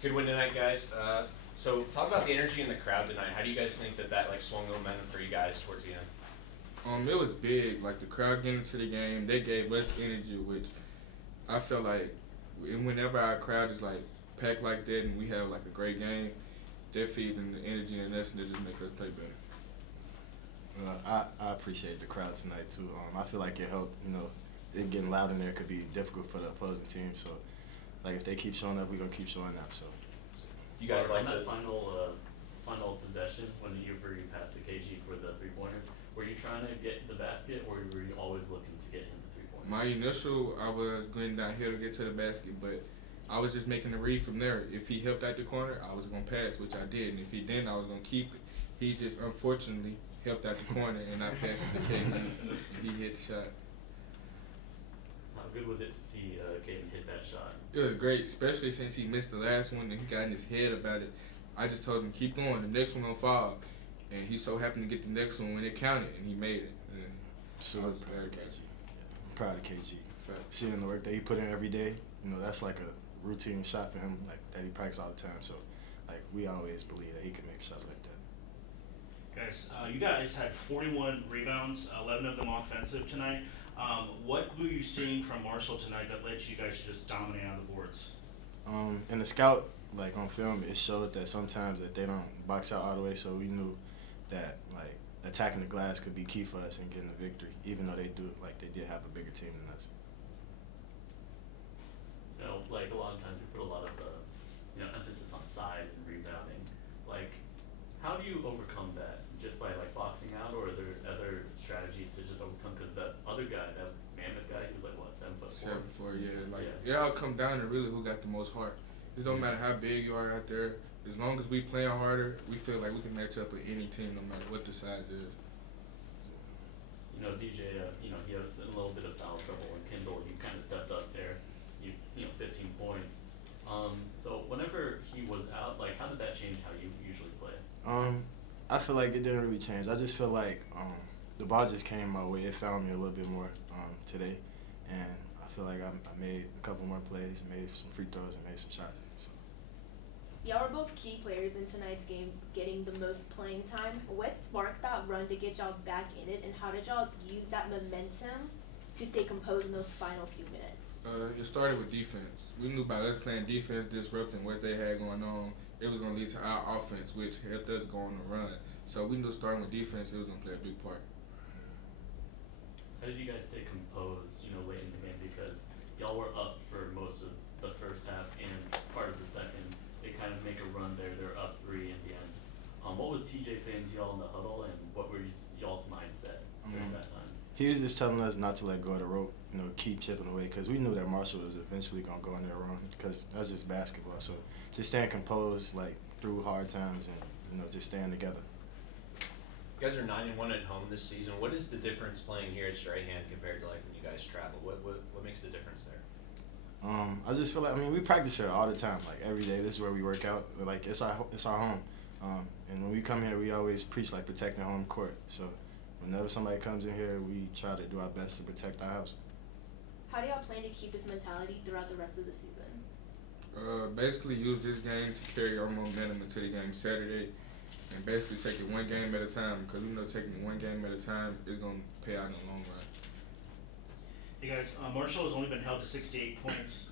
Good win tonight, guys. So talk about the energy in the crowd tonight. How do you guys think that like swung the momentum for you guys towards the end? It was big. Like the crowd getting into the game, they gave us energy, which I felt like whenever our crowd is like packed like that and we have like a great game, they're feeding the energy in us and they just make us play better. I appreciate the crowd tonight too. I feel like it helped. It getting loud in there could be difficult for the opposing team. So, like if they keep showing up, we're gonna keep showing up. So, Do you guys on like that the final possession when you passed to KG for the 3-pointer? Were you trying to get the basket, or were you always looking to get him the 3-pointer? My initial, I was going down here to get to the basket, but I was just making the read from there. If he helped out the corner, I was gonna pass, which I did, and if he didn't, I was gonna keep it. He just unfortunately helped out the corner, and I passed it to KG, and he hit the shot. How good was it to see Caden hit that shot? It was great, especially since he missed the last one and he got in his head about it. I just told him, keep going, the next one gonna fall. And he so happened to get the next one when it counted, and he made it. And super proud of KG. I'm proud of KG. Fact. Seeing the work that he put in every day, that's like a routine shot for him, like that he practices all the time. So, like we always believe that he can make shots like that. Guys, you guys had 41 rebounds, 11 of them offensive tonight. What were you seeing from Marshall tonight that led you guys to just dominate on the boards? In the scout, like on film, it showed that sometimes that they don't box out all the way. So we knew that like attacking the glass could be key for us in getting the victory, even though they did have a bigger team than us. Like a lot of times we put a lot of emphasis on size and rebounding. Like, how do you overcome that? Just by like boxing out, or are there other strategies to just overcome? Because that other guy, that mammoth guy, he was like what, 7'4"? 7'4", yeah. Yeah. It all come down to really who got the most heart. It don't matter how big you are out there. As long as we playing harder, we feel like we can match up with any team, no matter what the size is. DJ, he was in a little bit of foul trouble, and Kendall, you kind of stepped up there. 15 points. So whenever he was out, like, how did that change how you usually play? I feel like it didn't really change. I just feel like the ball just came my way. It found me a little bit more today, and I feel like I made a couple more plays, made some free throws, and made some shots. So. Y'all were both key players in tonight's game, getting the most playing time. What sparked that run to get y'all back in it, and how did y'all use that momentum to stay composed in those final few minutes? It started with defense. We knew by us playing defense, disrupting what they had going on, it was going to lead to our offense, which helped us go on the run. So we knew starting with defense, it was going to play a big part. How did you guys stay composed, late in the game? Because y'all were up for most of the first half and part of the second. They kind of make a run there. They're up 3 in the end. What was TJ saying to y'all in the huddle, and what were y'all's mindset during that time? He was just telling us not to let go of the rope, keep chipping away, because we knew that Marshall was eventually going to go in there wrong, because that's just basketball. So just staying composed, like, through hard times and, just staying together. You guys are 9-1 at home this season. What is the difference playing here at Strahan compared to like when you guys travel? What makes the difference there? I just feel like we practice here all the time, like every day. This is where we work out. Like it's our home, and when we come here, we always preach like protecting home court. So whenever somebody comes in here, we try to do our best to protect our house. How do y'all plan to keep this mentality throughout the rest of the season? Basically use this game to carry our momentum into the game Saturday, and basically take it one game at a time, because we know taking it one game at a time is going to pay out in the long run. Hey guys, Marshall has only been held to 68 points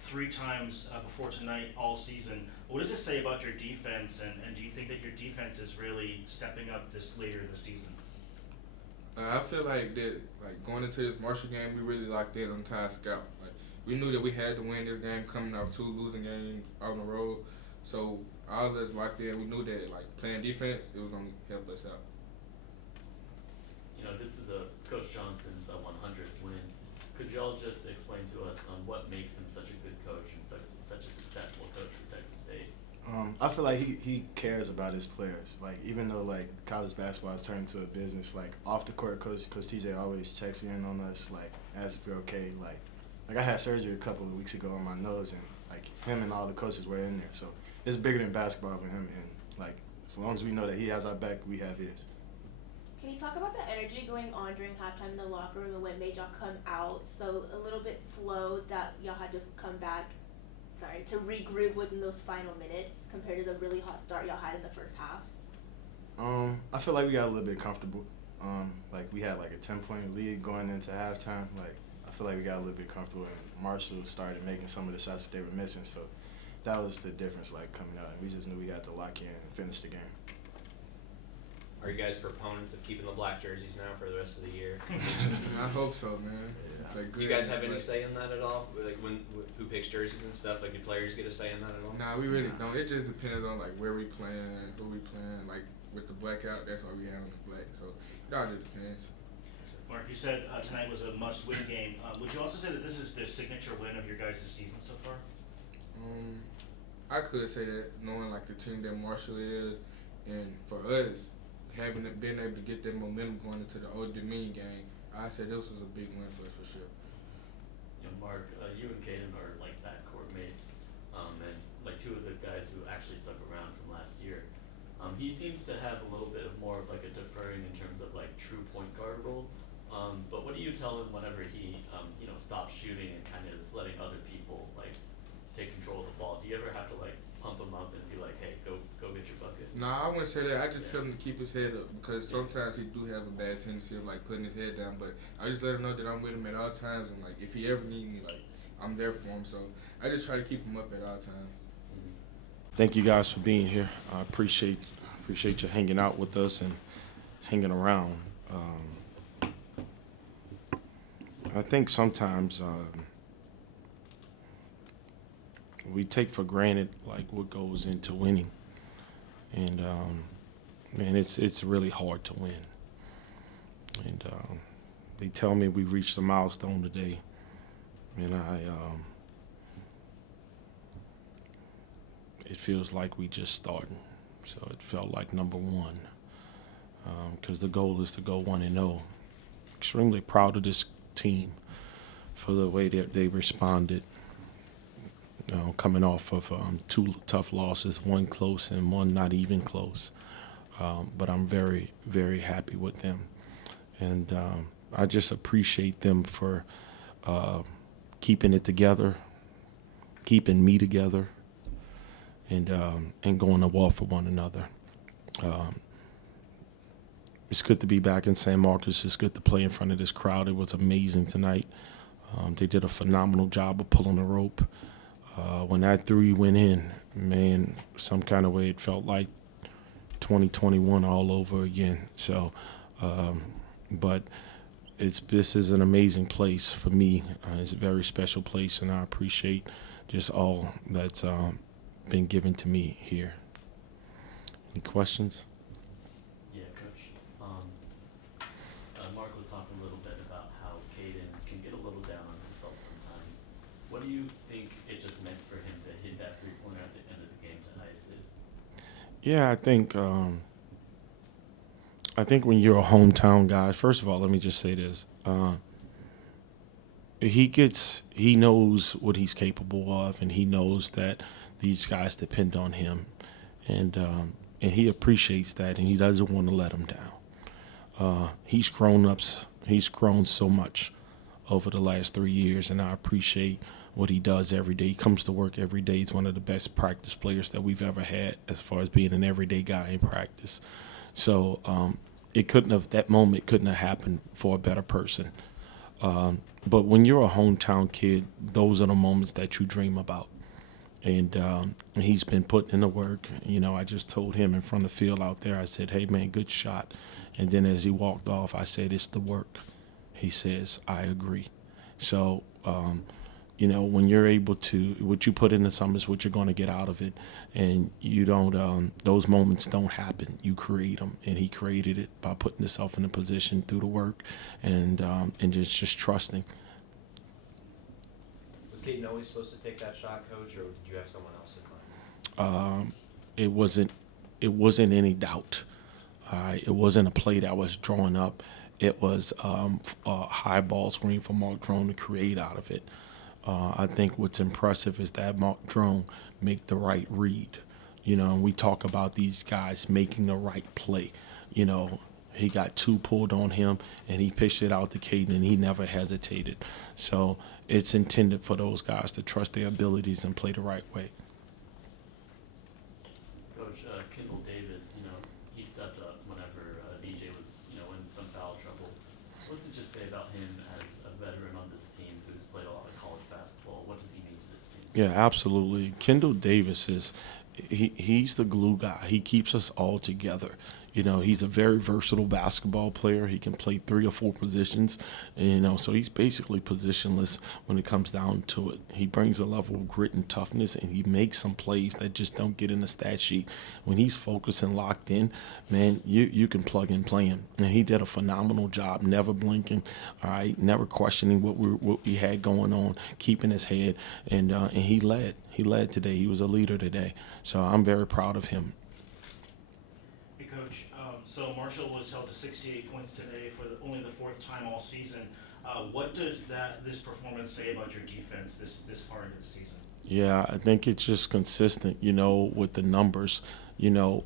3 times before tonight all season. What does this say about your defense, and do you think that your defense is really stepping up this later this season? I feel like that, like going into this Marshall game, we really locked in on Ty Scout. Like we knew that we had to win this game, coming off 2 losing games on the road. So all of us locked in. We knew that like playing defense, it was gonna help us out. This is Coach Johnson's 100th win. Could y'all just explain to us on what makes him such a good coach and such a successful coach for Texas State? I feel like he cares about his players. Like even though like college basketball has turned into a business, like off the court, Coach TJ always checks in on us, like asks if we're okay. Like I had surgery a couple of weeks ago on my nose, and like him and all the coaches were in there. So it's bigger than basketball for him, and like as long as we know that he has our back, we have his. Can you talk about the energy going on during halftime in the locker room and what made y'all come out so a little bit slow that y'all had to come back to regroup within those final minutes compared to the really hot start y'all had in the first half? I feel like we got a little bit comfortable. Like we had like a 10-point lead going into halftime. Like I feel like we got a little bit comfortable, and Marshall started making some of the shots that they were missing. So that was the difference, like coming out. And we just knew we had to lock in and finish the game. Are you guys proponents of keeping the black jerseys now for the rest of the year? I hope so, man. Yeah. Like, Do you guys have any like- say in that at all? Like who picks jerseys and stuff? Like do players get a say in that at all? Nah, we really don't. It just depends on like where we playing, who we playing. Like with the blackout, that's why we have on the black. So it all just depends. Mark, you said tonight was a must-win game. Would you also say that this is the signature win of your guys' season so far? I could say that, knowing like the team that Marshall is, and for us been able to get that momentum going into the Old Dominion game, I said this was a big win for us for sure. You know, Mark, you and Caden are like backcourt mates, and like two of the guys who actually stuck around from last year. He seems to have a little bit of more of like a deferring in terms of like true point guard role. But what do you tell him whenever he, stops shooting and kind of is letting other people like take control of the ball? Do you ever have to like pump him up and be like, hey, go get your bucket? Nah, I wouldn't say that. I just tell him to keep his head up because sometimes he do have a bad tendency of like putting his head down. But I just let him know that I'm with him at all times, and like if he ever need me, like I'm there for him. So I just try to keep him up at all times. Thank you guys for being here. I appreciate you hanging out with us and hanging around. I think sometimes we take for granted like what goes into winning, and man, it's really hard to win. And they tell me we reached a milestone today, and it feels like we just starting. So it felt like number one, because the goal is to go 1-0. Extremely proud of this team for the way that they responded. Coming off of 2 tough losses, 1 close and 1 not even close. But I'm very, very happy with them. And I just appreciate them for keeping it together, keeping me together, and going to war for one another. It's good to be back in San Marcos. It's good to play in front of this crowd. It was amazing tonight. They did a phenomenal job of pulling the rope. When that 3 went in, man, some kind of way it felt like 2021 all over again. So, but this is an amazing place for me. It's a very special place, and I appreciate just all that's been given to me here. Any questions? Yeah, Coach. Mark was talking a little bit about how Caden can get a little down on himself sometimes. What do you think it just meant for him to hit that 3-pointer at the end of the game to ice it? Yeah, I think when you're a hometown guy, first of all, let me just say this. He knows what he's capable of, and he knows that these guys depend on him, and he appreciates that, and he doesn't want to let them down. He's grown so much over the last 3 years, and I appreciate what he does every day. He comes to work every day. He's one of the best practice players that we've ever had as far as being an everyday guy in practice. So that moment couldn't have happened for a better person. But when you're a hometown kid, those are the moments that you dream about. And he's been putting in the work. I just told him in front of the field out there, I said, hey, man, good shot. And then as he walked off, I said, it's the work. He says, I agree. So, when you're able to, what you put in the summer is what you're going to get out of it. And you don't, those moments don't happen. You create them. And he created it by putting himself in a position through the work and just trusting. Was Caden always supposed to take that shot, Coach, or did you have someone else in mind? It wasn't any doubt. It wasn't a play that was drawn up. It was a high ball screen for Mark Drone to create out of it. I think what's impressive is that Mark Drone make the right read. And we talk about these guys making the right play. He got 2 pulled on him, and he pitched it out to Caden, and he never hesitated. So it's intended for those guys to trust their abilities and play the right way. Coach, Kendall Davis, he stepped up whenever DJ was, in some foul trouble. What does it just say about him as a veteran on this team who's played a lot of college basketball? What does he mean to this team? Yeah, absolutely. Kendall Davis he's the glue guy. He keeps us all together. He's a very versatile basketball player. He can play 3 or 4 positions, and, so he's basically positionless when it comes down to it. He brings a level of grit and toughness, and he makes some plays that just don't get in the stat sheet. When he's focused and locked in, man, you can plug and play him. And he did a phenomenal job, never blinking, all right, never questioning what we had going on, keeping his head, and he led. He led today. He was a leader today. So I'm very proud of him. Hey, Coach. So Marshall was held to 68 points today for only the 4th time all season. What does this performance say about your defense this far into the season? Yeah, I think it's just consistent, with the numbers.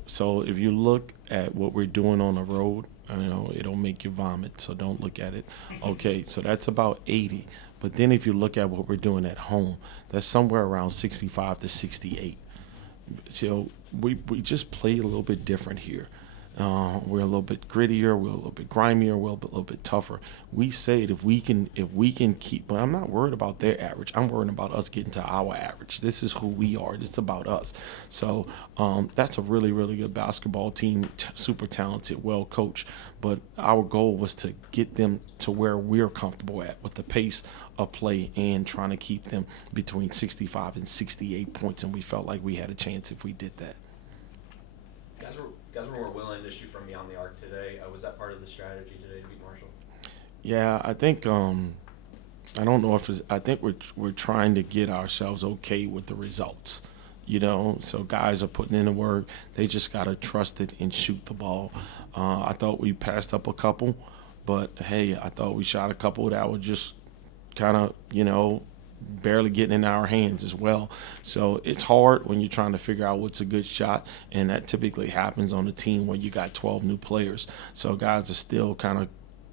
So if you look at what we're doing on the road, it'll make you vomit, so don't look at it. Okay, so that's about 80. But then if you look at what we're doing at home, that's somewhere around 65 to 68. So we just play a little bit different here. We're a little bit grittier, we're a little bit grimier, we're a little bit tougher. We said if we can keep, but I'm not worried about their average. I'm worried about us getting to our average. This is who we are. This is about us. So that's a really, really good basketball team, super talented, well coached. But our goal was to get them to where we're comfortable at with the pace of play and trying to keep them between 65 and 68 points. And we felt like we had a chance if we did that. Guys were more willing to shoot from beyond the arc today. Was that part of the strategy today to beat Marshall? Yeah, I think I don't know if I think we're trying to get ourselves okay with the results. So guys are putting in the work. They just gotta trust it and shoot the ball. I thought we passed up a couple, but hey, I thought we shot a couple that were just kind of barely getting in our hands as well. So it's hard when you're trying to figure out what's a good shot, and that typically happens on a team where you got 12 new players. So guys are still kind of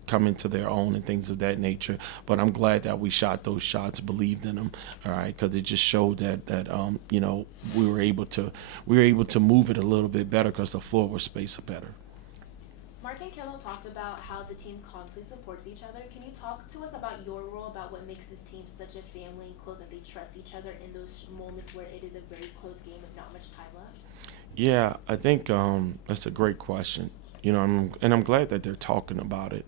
coming to their own and things of that nature. But I'm glad that we shot those shots, believed in them, all right, because it just showed that we were able to move it a little bit better because the floor was spaced better. Mark and Kendall talked about how the team constantly supports each other. Can you talk to us about your role, about what makes this team such a family and close, that they trust each other in those moments where it is a very close game with not much time left? Yeah, I think that's a great question. I'm glad that they're talking about it.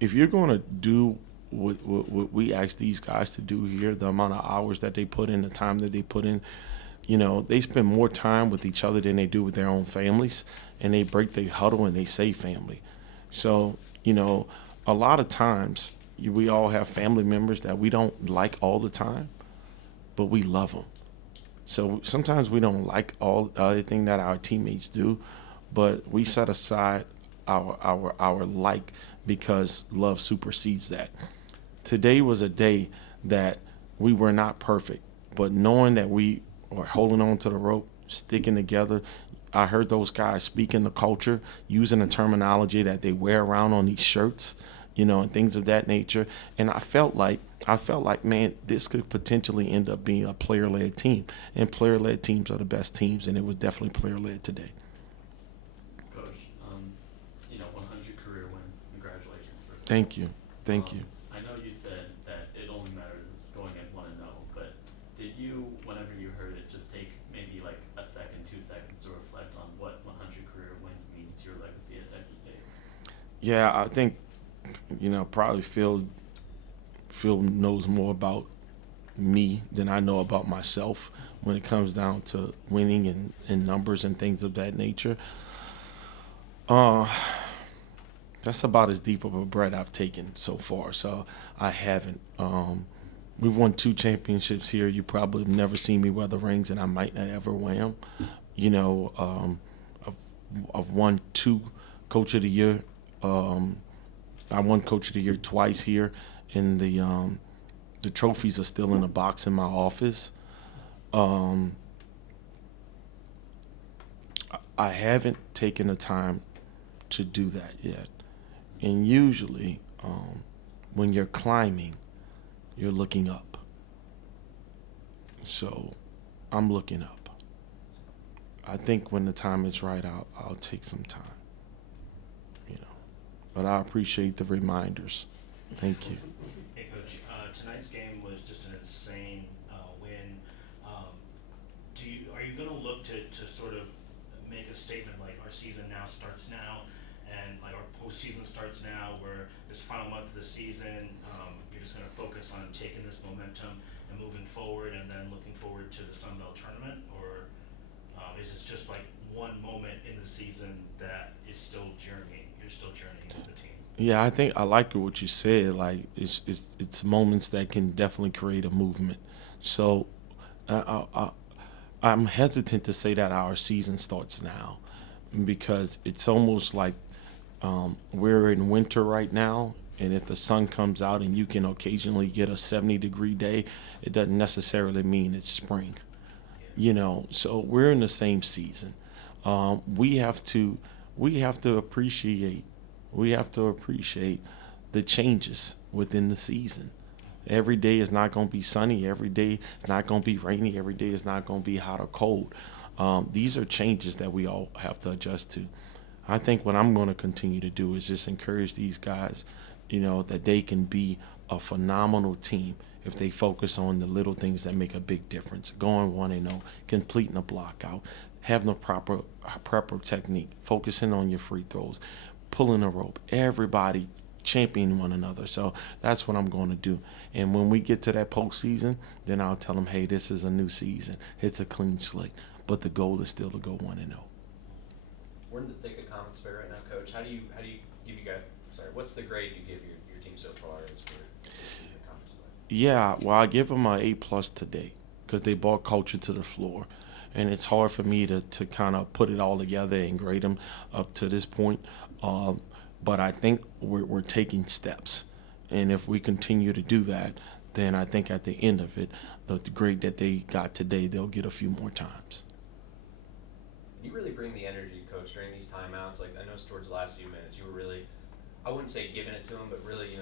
If you're going to do what we ask these guys to do here, the amount of hours that they put in, the time that they put in, they spend more time with each other than they do with their own families, and they break their huddle and they say family. So, a lot of times we all have family members that we don't like all the time, but we love them. So sometimes we don't like everything that our teammates do, but we set aside our like because love supersedes that. Today was a day that we were not perfect, but knowing that we are holding on to the rope, sticking together. I heard those guys speaking the culture, using the terminology that they wear around on these shirts, and things of that nature. And I felt like, man, this could potentially end up being a player-led team. And player-led teams are the best teams, and it was definitely player-led today. Coach, 100 career wins. Congratulations. Thank you. I know you said that it only matters is going at 1-0, but did you, whenever you heard it, just take maybe like a second, 2 seconds to reflect on what 100 career wins means to your legacy at Texas State? Yeah, I think, probably Phil knows more about me than I know about myself when it comes down to winning and numbers and things of that nature. That's about as deep of a breath I've taken so far, so I haven't. We've won 2 championships here. You probably have never seen me wear the rings, and I might not ever wear them. I've won 2 Coach of the Year. I won Coach of the Year twice here, and the trophies are still in a box in my office. I haven't taken the time to do that yet. And usually, when you're climbing, you're looking up. So I'm looking up. I think when the time is right, I'll take some time. But I appreciate the reminders. Thank you. Hey, Coach. Tonight's game was just an insane win. Are you going to look to sort of make a statement like our season now starts now, and like our postseason starts now, where this final month of the season, you're just going to focus on taking this momentum and moving forward, and then looking forward to the Sun Belt tournament, or is this just like one moment in the season that is still journeying? You're still journeying with the team. Yeah, I think I like what you said. Like it's moments that can definitely create a movement. So I'm hesitant to say that our season starts now, because it's almost like we're in winter right now, and if the sun comes out and you can occasionally get a 70-degree day, it doesn't necessarily mean it's spring. So we're in the same season. We have to appreciate the changes within the season. Every day is not going to be sunny. Every day is not going to be rainy. Every day is not going to be hot or cold. These are changes that we all have to adjust to. I think what I'm going to continue to do is just encourage these guys, that they can be a phenomenal team if they focus on the little things that make a big difference. Going 1-0, completing a block out, having the proper technique, focusing on your free throws, pulling a rope, everybody championing one another. So that's what I'm going to do. And when we get to that postseason, then I'll tell them, hey, this is a new season. It's a clean slate. But the goal is still to go 1-0. We're in the thick of Common Spare right now, Coach. How do you give you guys? Sorry, what's the grade you give your team so far as for Common Spare? Yeah, well, I give them an A+ today because they brought culture to the floor. And it's hard for me to kind of put it all together and grade them up to this point. But I think we're taking steps. And if we continue to do that, then I think at the end of it, the grade that they got today, they'll get a few more times. You really bring the energy, Coach, during these timeouts. Like, I know towards the last few minutes, you were really, I wouldn't say giving it to them, but really,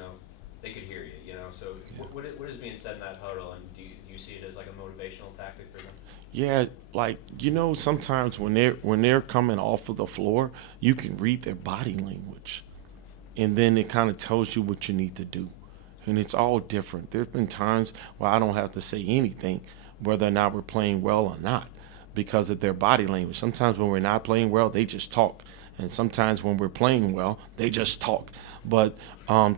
they could hear you, So Yeah. what is being said in that huddle, and do you see it as like a motivational tactic for them? Yeah, like, sometimes when they're coming off of the floor, you can read their body language. And then it kind of tells you what you need to do. And it's all different. There's been times where I don't have to say anything, whether or not we're playing well or not, because of their body language. Sometimes when we're not playing well, they just talk. And sometimes when we're playing well, they just talk. But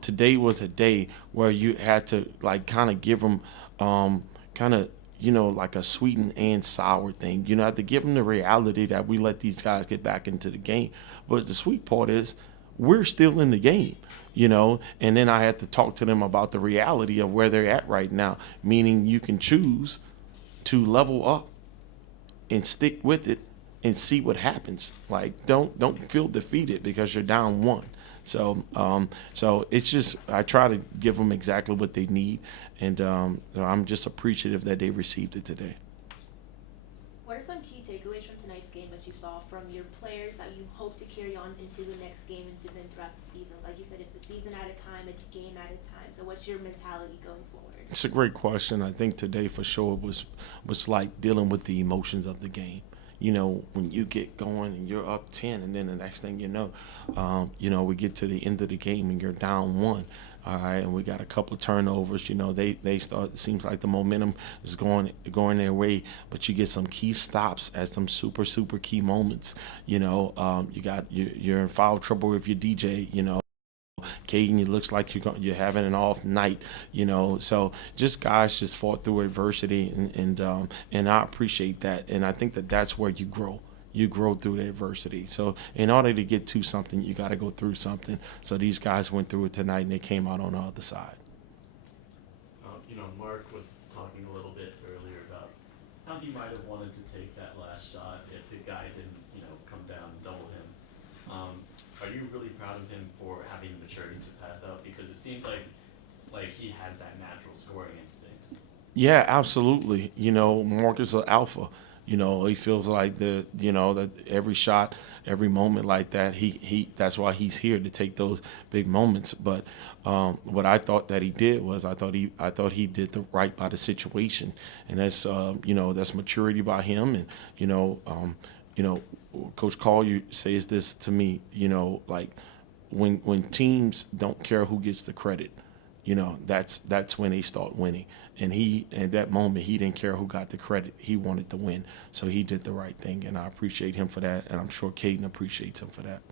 today was a day where you had to, like, kind of give them like a sweet and sour thing. I have to give them the reality that we let these guys get back into the game. But the sweet part is we're still in the game, and then I had to talk to them about the reality of where they're at right now, meaning you can choose to level up and stick with it and see what happens. Like, don't feel defeated because you're down one. So it's just, I try to give them exactly what they need, and I'm just appreciative that they received it today. What are some key takeaways from tonight's game that you saw from your players that you hope to carry on into the next game and then throughout the season? Like you said, it's a season at a time, it's a game at a time. So what's your mentality going forward? It's a great question. I think today for sure was like dealing with the emotions of the game. When you get going and you're up 10, and then the next thing you know, we get to the end of the game and you're down 1. All right, and we got a couple of turnovers. They start. It seems like the momentum is going their way, but you get some key stops at some super key moments. You're in foul trouble with your DJ. Caden, it looks like you're having an off night, So just guys just fought through adversity, and I appreciate that, and I think that's where you grow. You grow through the adversity. So in order to get to something, you got to go through something. So these guys went through it tonight, and they came out on the other side. Mark was talking a little bit earlier about how he might have wanted to take that last shot if the guy didn't, come down and double him. Are you really proud of him for having the maturity to pass out? Because it seems like he has that natural scoring instinct. Yeah, absolutely. Mark is an alpha. You know, he feels like that every shot, every moment like that, he that's why he's here to take those big moments. But what I thought that he did was I thought he did the right by the situation, and that's that's maturity by him. And Coach Collier says this to me, like when teams don't care who gets the credit, that's when they start winning. And at that moment, he didn't care who got the credit. He wanted to win. So he did the right thing, and I appreciate him for that, and I'm sure Caden appreciates him for that.